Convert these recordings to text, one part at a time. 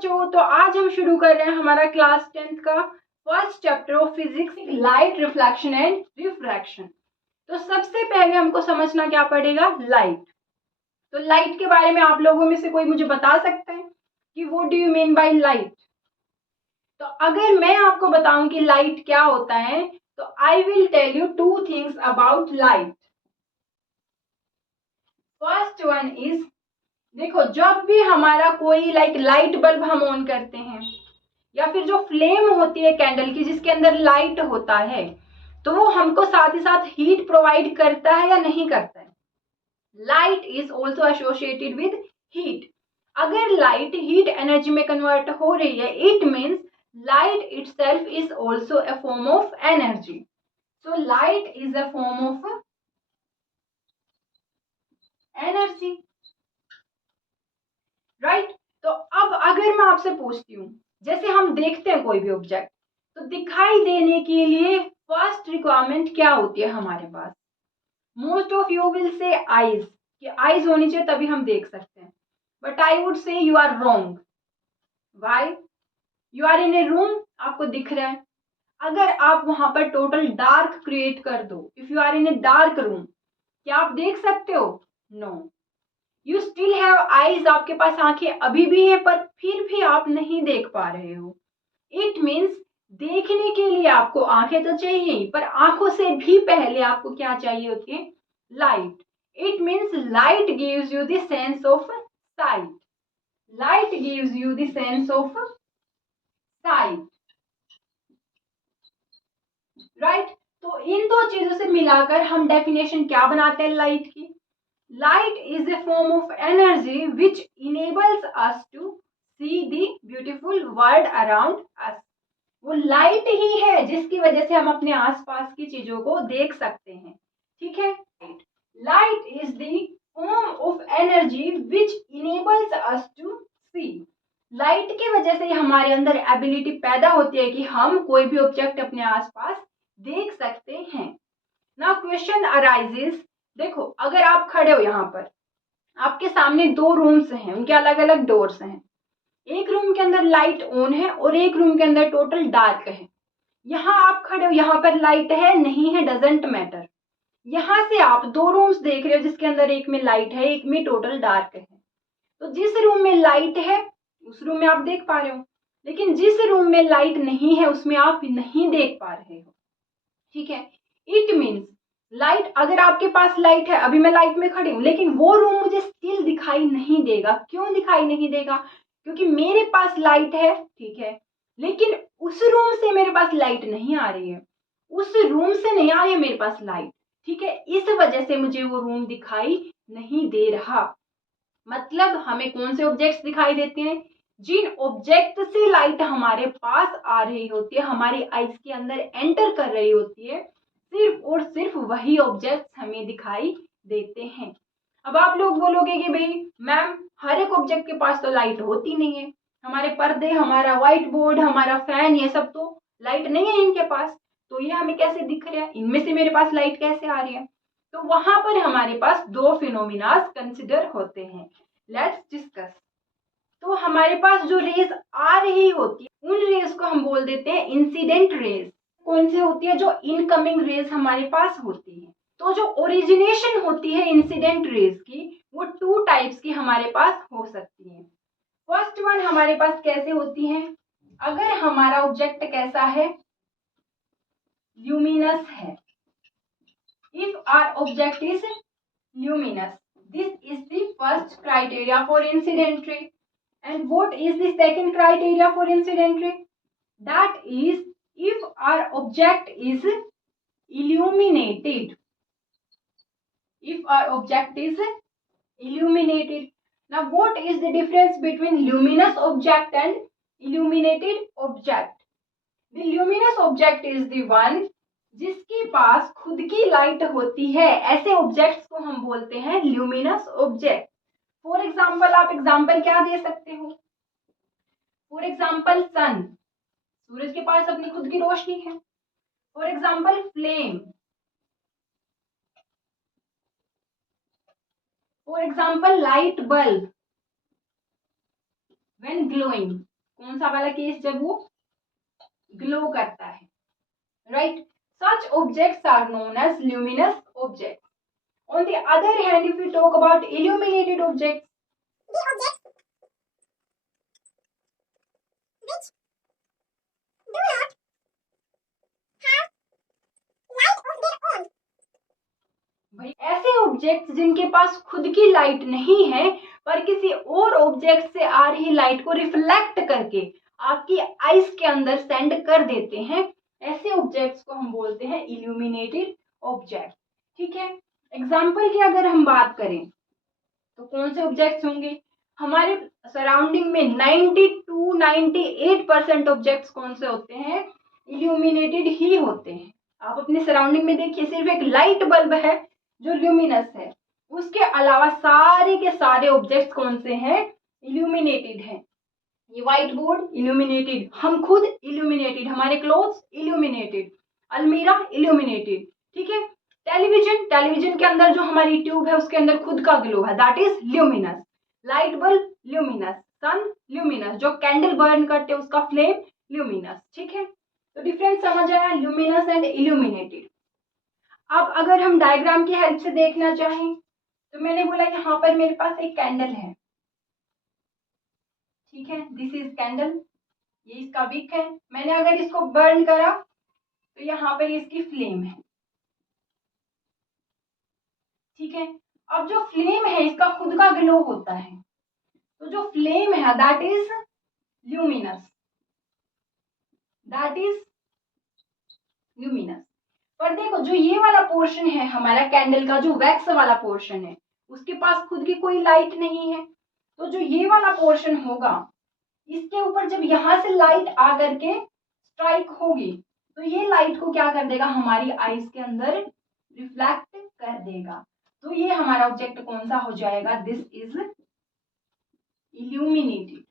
बच्चों, तो आज हम शुरू कर रहे हैं हमारा क्लास 10th का first chapter of physics, light, reflection and refraction. तो सबसे पहले हमको समझना क्या पड़ेगा, लाइट। तो लाइट के बारे में आप लोगों में से कोई मुझे बता सकता है कि what do you mean by light? तो अगर मैं आपको बताऊं कि लाइट क्या होता है, तो I will tell you two things about light. First one is, देखो जब भी हमारा कोई लाइट बल्ब हम ऑन करते हैं या फिर जो फ्लेम होती है कैंडल की जिसके अंदर लाइट होता है, तो वो हमको साथ ही साथ हीट प्रोवाइड करता है या नहीं करता है? Light is also associated with heat. अगर लाइट हीट एनर्जी में कन्वर्ट हो रही है, it means light itself is also a form of energy. So light is a form of energy, right. तो अब अगर मैं आपसे पूछती हूँ, जैसे हम देखते हैं कोई भी ऑब्जेक्ट, तो दिखाई देने के लिए फर्स्ट रिक्वायरमेंट क्या होती है हमारे पास? Most of you will say eyes, कि आईज होनी चाहिए तभी हम देख सकते हैं, but I would say you are wrong. Why? You are in a room, आपको दिख रहा है, अगर आप वहां पर टोटल डार्क क्रिएट कर दो, if you are in a dark room, क्या आप देख सकते हो? No, you still have eyes, आपके पास आंखें अभी भी है, पर फिर भी आप नहीं देख पा रहे हो। इट मीन्स देखने के लिए आपको आंखें तो चाहिए, पर आंखों से भी पहले आपको क्या चाहिए होती है? Light. It means light gives you the sense of site. Light gives you the sense of site, right. तो इन दो चीजों से मिलाकर हम डेफिनेशन क्या बनाते हैं लाइट की? Light is a form of energy which enables us to see the beautiful world around us. वो लाइट ही है जिसकी वजह से हम अपने आसपास की चीजों को देख सकते हैं, ठीक है। Light is the form of energy which enables us to see. Light की वजह से हमारे अंदर एबिलिटी पैदा होती है कि हम कोई भी ऑब्जेक्ट अपने आसपास देख सकते हैं। नाउ क्वेश्चन अराइजेस, देखो अगर आप खड़े हो यहाँ पर, आपके सामने दो रूम्स हैं, उनके अलग अलग डोर्स हैं। एक रूम के अंदर लाइट ऑन है और एक रूम के अंदर टोटल डार्क है। यहाँ आप खड़े हो, यहाँ पर लाइट है नहीं है डजेंट मैटर। यहाँ से आप दो रूम्स देख रहे हो जिसके अंदर एक में लाइट है, एक में टोटल डार्क है। तो जिस रूम में लाइट है उस रूम में आप देख पा रहे हो, लेकिन जिस रूम में लाइट नहीं है उसमें आप नहीं देख पा रहे हो, ठीक है। इट मीन्स लाइट, अगर आपके पास लाइट है, अभी मैं लाइट में खड़ी हूँ, लेकिन वो रूम मुझे स्टिल दिखाई नहीं देगा। क्यों दिखाई नहीं देगा? क्योंकि मेरे पास लाइट है, ठीक है, लेकिन उस रूम से मेरे पास लाइट नहीं आ रही है, उस रूम से नहीं आ रही है मेरे पास लाइट, ठीक है। इस वजह से मुझे वो रूम दिखाई नहीं दे रहा। मतलब हमें कौन से ऑब्जेक्ट्स दिखाई देते हैं? जिन ऑब्जेक्ट से लाइट हमारे पास आ रही होती है, हमारी आईज के अंदर एंटर कर रही होती है, सिर्फ और सिर्फ वही ऑब्जेक्ट्स हमें दिखाई देते हैं। अब आप लोग बोलोगे कि भाई मैम हर एक ऑब्जेक्ट के पास तो लाइट होती नहीं है, हमारे पर्दे, हमारा व्हाइट बोर्ड, हमारा फैन, ये सब तो लाइट नहीं है इनके पास, तो ये हमें कैसे दिख रहा है, इनमें से मेरे पास लाइट कैसे आ रही है? तो वहां पर हमारे पास दो फिनोमिनास कंसिडर होते हैं। Let's discuss. तो हमारे पास जो रेज आ रही होती है उन रेज को हम बोल देते हैं इंसिडेंट रेज। कौन से होती है? जो इनकमिंग रेज हमारे पास होती है। तो जो ओरिजिनेशन होती है इंसिडेंट रेज की, वो टू टाइप्स की हमारे पास हो सकती है। फर्स्ट वन हमारे पास कैसे होती है? अगर हमारा ऑब्जेक्ट कैसा है? ल्यूमिनस है। If our object is luminous, this is the first criteria for incident ray. And what is the second criteria for incident ray? That is, if our object is illuminated. If our object is illuminated. Now what is the difference between luminous object and illuminated object? The luminous object is the one जिसके पास खुद की light होती है, ऐसे objects को हम बोलते हैं ल्यूमिनस ऑब्जेक्ट। फॉर एग्जाम्पल, आप एग्जाम्पल क्या दे सकते हो? फॉर एग्जाम्पल सन, सूरज के पास अपनी खुद की रोशनी है। For example flame. For example light bulb when glowing. कौन सा वाला केस, जब वो ग्लो करता है, right. Such objects are known as luminous objects. On the other hand, if we talk about illuminated objects, the objects which do not have light of their own, भाई ऐसे objects जिनके पास खुद की light नहीं है पर किसी और ऑब्जेक्ट से आ रही लाइट को रिफ्लेक्ट करके आपकी आईज के अंदर सेंड कर देते हैं, ऐसे ऑब्जेक्ट्स को हम बोलते हैं इल्यूमिनेटेड ऑब्जेक्ट। ठीक है, एग्जाम्पल की अगर हम बात करें तो कौन से ऑब्जेक्ट्स होंगे, हमारे सराउंडिंग में 92-98% ऑब्जेक्ट्स कौन से होते हैं, इल्यूमिनेटेड ही होते हैं। आप अपने सराउंडिंग में देखिए, सिर्फ एक लाइट बल्ब है जो ल्यूमिनस है, उसके अलावा सारे के सारे ऑब्जेक्ट्स कौन से हैं, इल्यूमिनेटेड हैं। ये व्हाइट बोर्ड इल्यूमिनेटेड, हम खुद इल्यूमिनेटेड, हमारे क्लोथ्स इल्यूमिनेटेड, अलमीरा इल्यूमिनेटेड। ठीक है, टेलीविजन के अंदर जो हमारी ट्यूब है उसके अंदर खुद का ग्लो है, that is luminous. Light bulb luminous, sun luminous, जो कैंडल बर्न करते हैं उसका फ्लेम ल्यूमिनस। ठीक है, तो डिफरेंस समझ आया ल्यूमिनस एंड इल्यूमिनेटेड। अब अगर हम डायग्राम की हेल्प से देखना चाहें तो मैंने बोला यहाँ पर मेरे पास एक कैंडल है, ठीक है, दिस इज कैंडल, ये इसका विक है। मैंने अगर इसको बर्न करा तो यहाँ पर इसकी फ्लेम है। ठीक है, अब जो फ्लेम है इसका खुद का ग्लो होता है, तो जो फ्लेम है that is luminous, that is luminous. पर देखो जो ये वाला पोर्शन है हमारा कैंडल का, जो वैक्स वाला पोर्शन है, उसके पास खुद की कोई लाइट नहीं है, तो जो ये वाला पोर्शन होगा इसके ऊपर जब यहां से लाइट आकर के स्ट्राइक होगी तो ये लाइट को क्या कर देगा, हमारी आईज के अंदर रिफ्लेक्ट कर देगा। तो ये हमारा ऑब्जेक्ट कौन सा हो जाएगा, दिस इज इल्यूमिनेटेड,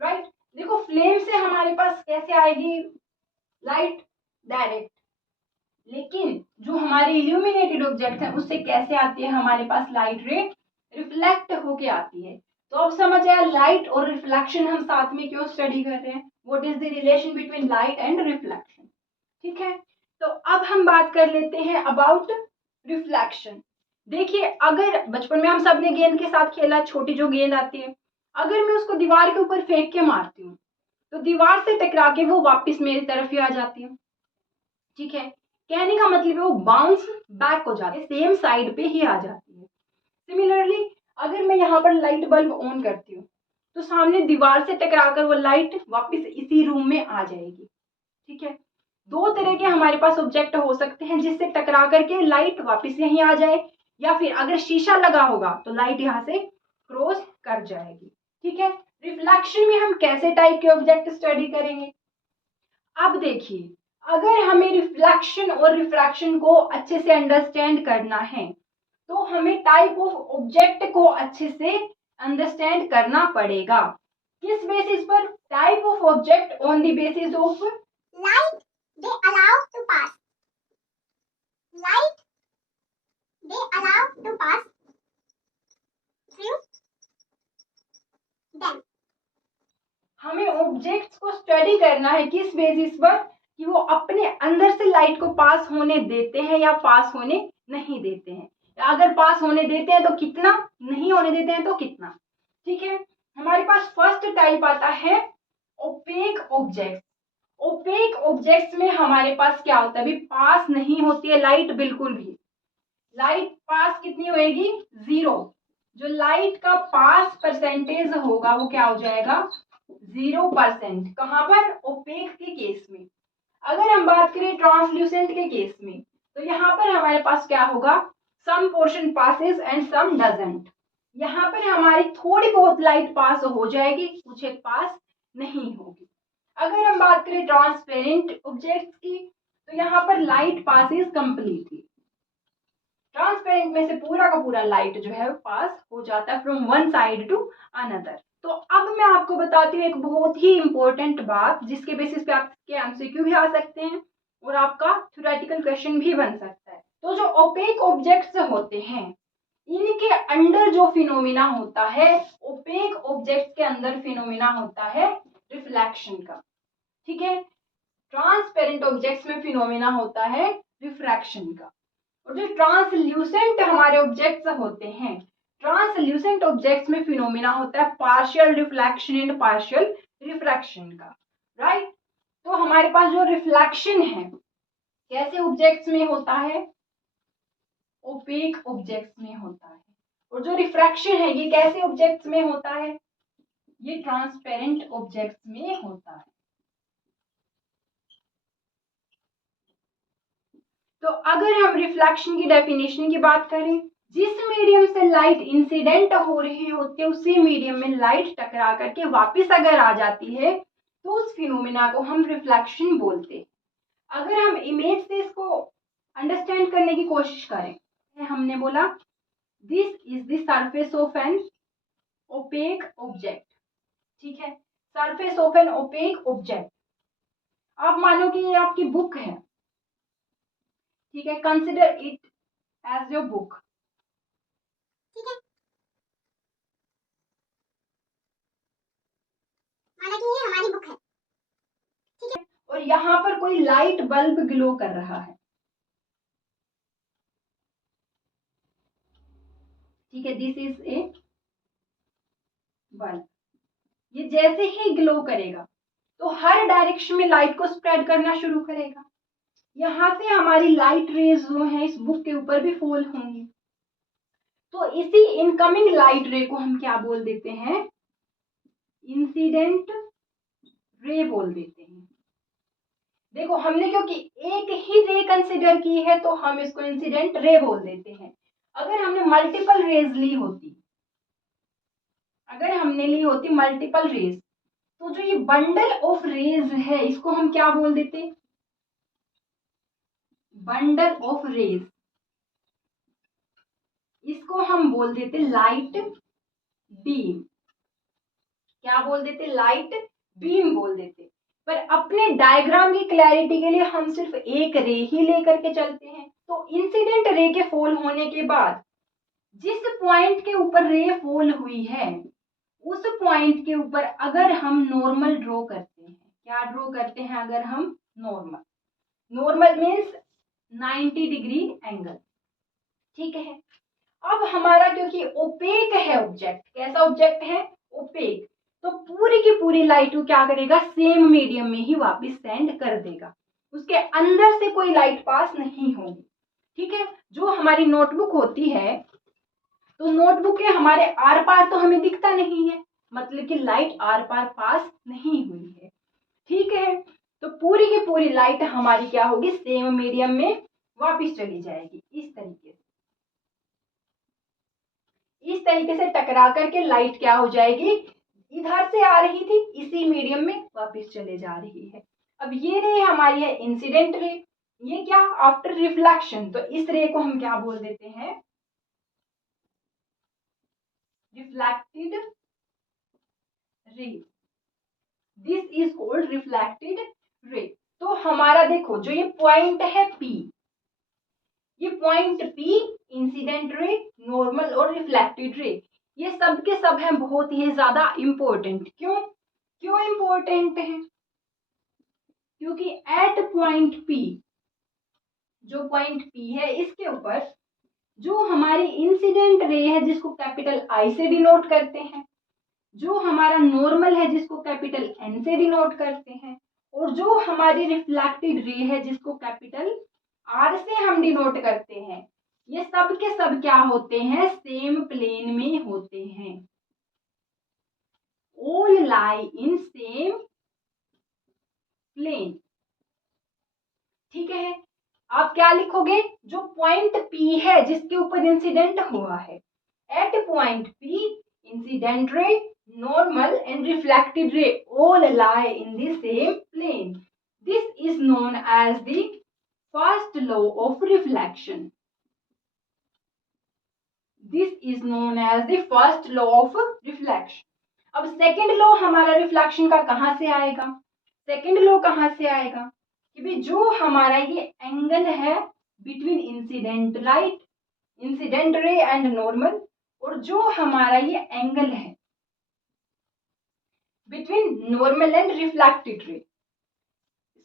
राइट। देखो फ्लेम से हमारे पास कैसे आएगी लाइट, डायरेक्ट, लेकिन जो हमारे इल्यूमिनेटेड ऑब्जेक्ट है उससे कैसे आती है हमारे पास लाइट रे, रिफ्लेक्ट होके आती है। तो अब समझ आया लाइट और रिफ्लेक्शन हम साथ में क्यों स्टडी कर रहे हैं, what is the relation between light and reflection. ठीक है, तो अब हम बात कर लेते हैं अबाउट रिफ्लेक्शन। देखिए अगर बचपन में हम सब ने गेंद के साथ खेला, छोटी जो गेंद आती है, अगर मैं उसको दीवार के ऊपर फेंक के मारती हूँ तो दीवार से टकरा के वो वापस मेरी तरफ ही आ जाती है। ठीक है, कहने का मतलब है वो बाउंस बैक हो जाती है, सेम साइड पे ही आ जाती है। सिमिलरली अगर मैं यहाँ पर लाइट बल्ब ऑन करती हूँ तो सामने दीवार से टकराकर वो लाइट वापस इसी रूम में आ जाएगी। ठीक है, दो तरह के हमारे पास ऑब्जेक्ट हो सकते हैं जिससे टकरा करके लाइट वापस यहीं आ जाए, या फिर अगर शीशा लगा होगा तो लाइट यहाँ से क्रॉस कर जाएगी। ठीक है, रिफ्लेक्शन में हम कैसे टाइप के ऑब्जेक्ट स्टडी करेंगे। अब देखिए अगर हमें रिफ्लेक्शन और रिफ्रैक्शन को अच्छे से अंडरस्टैंड करना है तो हमें टाइप ऑफ ऑब्जेक्ट को अच्छे से अंडरस्टैंड करना पड़ेगा। किस बेसिस पर, type of object on the basis of light they allow to pass, light they allow to pass through them। हमें ऑब्जेक्ट्स को स्टडी करना है किस बेसिस पर, कि वो अपने अंदर से लाइट को पास होने देते हैं या पास होने नहीं देते हैं, अगर पास होने देते हैं तो कितना, नहीं होने देते हैं तो कितना। ठीक है, हमारे पास फर्स्ट टाइप आता है ओपेक ऑब्जेक्ट। ओपेक ऑब्जेक्ट्स में हमारे पास क्या होता है, अभी पास नहीं होती है लाइट बिल्कुल भी, लाइट पास कितनी होएगी, 0। जो लाइट का पास परसेंटेज होगा वो क्या हो जाएगा, 0%। कहां पर, ओपेक के केस में। अगर हम बात करें ट्रांसल्यूसेंट के केस में तो यहाँ पर हमारे पास क्या होगा, some portion passes and some doesn't. यहाँ पर हमारी थोड़ी बहुत लाइट पास हो जाएगी, कुछ एक पास नहीं होगी। अगर हम बात करें ट्रांसपेरेंट ऑब्जेक्ट्स की तो यहाँ पर लाइट पासेस कंप्लीटली, ट्रांसपेरेंट में से पूरा का पूरा लाइट जो है पास हो जाता है from one side to another. तो अब मैं आपको बताती हूँ एक बहुत ही इंपॉर्टेंट बात जिसके बेसिस पे आपके एमसीक्यू भी आ सकते हैं और आपका थ्योरेटिकल क्वेश्चन भी बन सकता है। तो जो ओपेक ऑब्जेक्ट्स होते हैं इनके अंडर जो फिनोमिना होता है, ओपेक ऑब्जेक्ट के अंदर फिनोमिना होता है रिफ्लेक्शन का, ठीक है। ट्रांसपेरेंट ऑब्जेक्ट्स में फिनोमिना होता है रिफ्रैक्शन का। और जो ट्रांसल्यूसेंट हमारे ऑब्जेक्ट्स होते हैं, ट्रांसल्यूसेंट ऑब्जेक्ट्स में फिनोमिना होता है partial reflection and partial refraction का, राइट। तो हमारे पास जो रिफ्लेक्शन है कैसे ऑब्जेक्ट्स में होता है, ओपेक ऑब्जेक्ट्स में होता है। और जो रिफ्रैक्शन है ये कैसे ऑब्जेक्ट्स में होता है, ये ट्रांसपेरेंट ऑब्जेक्ट्स में होता है। तो अगर हम रिफ्लेक्शन की डेफिनेशन की बात करें, जिस मीडियम से लाइट इंसिडेंट हो रही होती है उसी मीडियम में लाइट टकरा करके वापस अगर आ जाती है तो उस फिनोमिना को हम रिफ्लेक्शन बोलते हैं। अगर हम इमेज से इसको अंडरस्टैंड करने की कोशिश करें, हमने बोला this is the surface of an opaque object, ठीक है, surface of an opaque object. आप मानो कि ये आपकी बुक है, ठीक है, consider it as your book, ठीक है, माना कि ये हमारी बुक है, ठीक है, और यहाँ पर कोई लाइट बल्ब ग्लो कर रहा है, ठीक है, दिस इज ए बल्ब। ये जैसे ही ग्लो करेगा तो हर डायरेक्शन में लाइट को स्प्रेड करना शुरू करेगा। यहाँ से हमारी लाइट रेज जो है इस बुक के ऊपर भी फॉल होंगी। तो इसी इनकमिंग लाइट रे को हम क्या बोल देते हैं, इंसिडेंट रे बोल देते हैं। देखो हमने क्योंकि एक ही रे कंसिडर की है तो हम इसको इंसिडेंट रे बोल देते हैं। अगर हमने मल्टीपल रेज ली होती, अगर हमने ली होती मल्टीपल रेज, तो जो ये बंडल ऑफ रेज है इसको हम क्या बोल देते, बंडल ऑफ रेज, इसको हम बोल देते लाइट बीम। क्या बोल देते, लाइट बीम बोल देते। पर अपने डायग्राम की क्लैरिटी के लिए हम सिर्फ एक रे ही लेकर के चलते हैं। तो इंसिडेंट रे के फॉल होने के बाद जिस पॉइंट के ऊपर रे फॉल हुई है उस पॉइंट के ऊपर अगर हम नॉर्मल ड्रॉ करते हैं, क्या ड्रॉ करते हैं, अगर हम normal, normal means 90 degree angle, ठीक है। अब हमारा क्योंकि ओपेक है ऑब्जेक्ट, कैसा ऑब्जेक्ट है, ओपेक, तो पूरी की पूरी लाइट को क्या करेगा, सेम मीडियम में ही वापस सेंड कर देगा, उसके अंदर से कोई लाइट पास नहीं होगी, ठीक है। जो हमारी नोटबुक होती है तो नोटबुक के हमारे आर पार तो हमें दिखता नहीं है, मतलब कि लाइट आर पार पास नहीं हुई है, ठीक है। तो पूरी की पूरी लाइट हमारी क्या होगी, सेम मीडियम में वापस चली जाएगी। इस तरीके से टकरा करके लाइट क्या हो जाएगी, इधर से आ रही थी इसी मीडियम में वापस चले जा रही है। अब ये रे हमारी है इंसिडेंट रे, ये क्या, आफ्टर रिफ्लेक्शन, तो इस रे को हम क्या बोल देते हैं, reflected ray, this is called reflected ray. तो हमारा देखो जो ये पॉइंट है P, ये पॉइंट P इंसिडेंट रे, नॉर्मल और रिफ्लेक्टेड रे, ये सब के सब हैं बहुत ही ज्यादा इंपॉर्टेंट। क्यों इंपॉर्टेंट है, क्योंकि एट पॉइंट P, जो पॉइंट P है इसके ऊपर जो हमारी इंसिडेंट रे है जिसको कैपिटल I से डिनोट करते हैं, जो हमारा नॉर्मल है जिसको कैपिटल N से डिनोट करते हैं, और जो हमारी रिफ्लेक्टेड रे है जिसको कैपिटल R से हम डिनोट करते हैं, ये सब के सब क्या होते हैं, सेम प्लेन में होते हैं, all lie in same plane, ठीक है। आप क्या लिखोगे, जो पॉइंट P है जिसके ऊपर इंसिडेंट हुआ है, at point P incident ray, normal and reflected ray all lie in the same plane. This is known as the first law of reflection. This is known as the first law of reflection. अब second law हमारा reflection का कहां से आएगा, second law कहां से आएगा कि भाई जो हमारा ये एंगल है between incident light, incident ray and normal, और जो हमारा ये एंगल है between normal and reflected ray.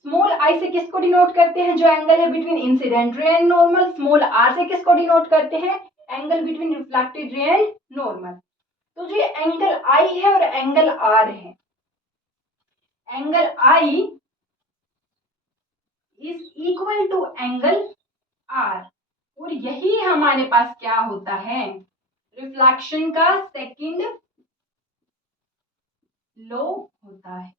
Small I से किसको डिनोट करते हैं, जो एंगल है between incident ray and normal. Small R से किसको डिनोट करते हैं, angle between reflected ray and normal. तो जो एंगल आई है और एंगल आर है, angle I is equal to angle R, और यही हमारे पास क्या होता है, रिफ्लेक्शन का सेकंड लॉ होता है।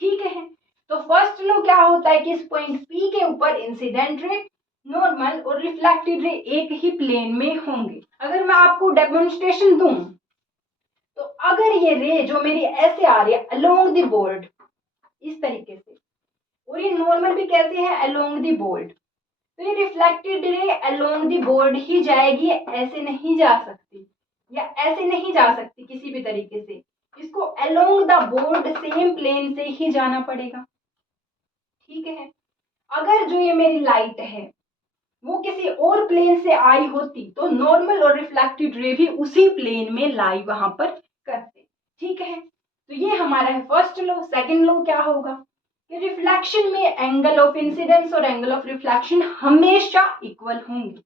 ठीक है, तो फर्स्ट लॉ क्या होता है कि इस पॉइंट P के ऊपर इंसिडेंट रे, नॉर्मल और रिफ्लेक्टेड रे एक ही प्लेन में होंगे। अगर मैं आपको डेमोन्स्ट्रेशन दूं, तो अगर ये रे जो मेरी ऐसे आ रही है अलोंग द बोर्ड इस तरीके से, और ये नॉर्मल भी कैसे है अलोंग द बोर्ड, तो ये reflected ray along the board ही जाएगी, ऐसे नहीं जा सकती या ऐसे नहीं जा सकती किसी भी तरीके से, इसको along the board same plane से ही जाना पड़ेगा। ठीक है, अगर जो ये मेरी लाइट है वो किसी और प्लेन से आई होती तो नॉर्मल और रिफ्लेक्टेड रे भी उसी प्लेन में लाई वहां पर करते। ठीक है, तो ये हमारा है फर्स्ट लॉ। सेकंड लॉ क्या होगा कि रिफ्लेक्शन में एंगल ऑफ इंसिडेंस और एंगल ऑफ रिफ्लेक्शन हमेशा इक्वल होंगे।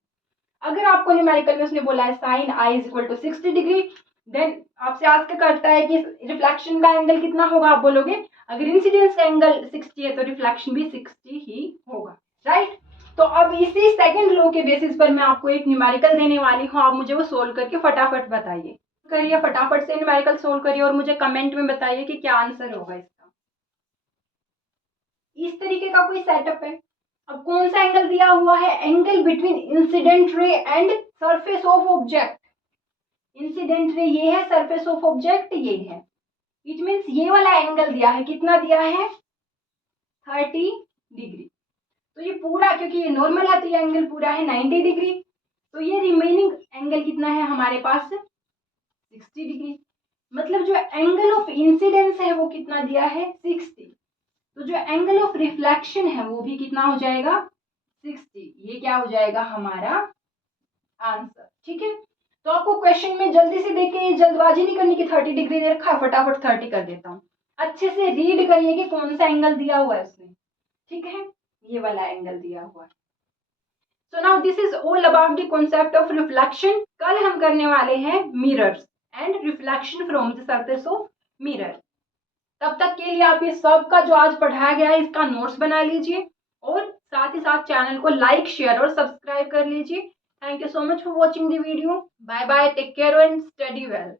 अगर आपको न्यूमेरिकल में उसने बोला है sine I is equal to 60 degree, then आपसे आस्क करता है कि रिफ्लेक्शन का एंगल कितना होगा, आप बोलोगे अगर इंसिडेंस का एंगल 60 है तो रिफ्लेक्शन भी 60 ही होगा, राइट। तो अब इसी सेकंड लॉ के बेसिस पर मैं आपको एक न्यूमेरिकल देने वाली हूँ, आप मुझे वो सोल्व करके फटाफट बताइए, करिए फटाफट से न्यूमेरिकल सोल्व करिए और मुझे कमेंट में बताइए कि क्या आंसर होगा इसका। इस तरीके का कोई सेटअप है। अब कौन सा एंगल दिया हुआ है, angle between incident ray and surface of object. Incident ray ये है, सरफेस ऑफ ऑब्जेक्ट ये है, इट मीन्स ये वाला एंगल दिया है, कितना दिया है 30 डिग्री। तो ये पूरा, क्योंकि ये नॉर्मल है तो ये एंगल पूरा है 90 डिग्री, तो ये रिमेनिंग एंगल कितना है हमारे पास 60 डिग्री। मतलब जो एंगल ऑफ इंसिडेंस है वो कितना दिया है 60, तो जो एंगल ऑफ रिफ्लेक्शन है वो भी कितना हो जाएगा 60। ये क्या हो जाएगा हमारा आंसर। ठीक है, तो आपको क्वेश्चन में जल्दी से देखे, जल्दबाजी नहीं करनी कि 30 डिग्री दे रखा है फटाफट 30 कर देता हूँ, अच्छे से रीड करिए कि कौन सा एंगल दिया हुआ है उसने। ठीक है, ये वाला एंगल दिया हुआ है। So now this is all about the concept of reflection. कल हम करने वाले हैं mirrors and reflection from the surface of mirror. तब तक के लिए आप ये सब का जो आज पढ़ाया गया है इसका नोट्स बना लीजिए, और साथ ही साथ चैनल को लाइक शेयर और सब्सक्राइब कर लीजिए। Thank you so much for watching the video. Bye bye, take care and study well.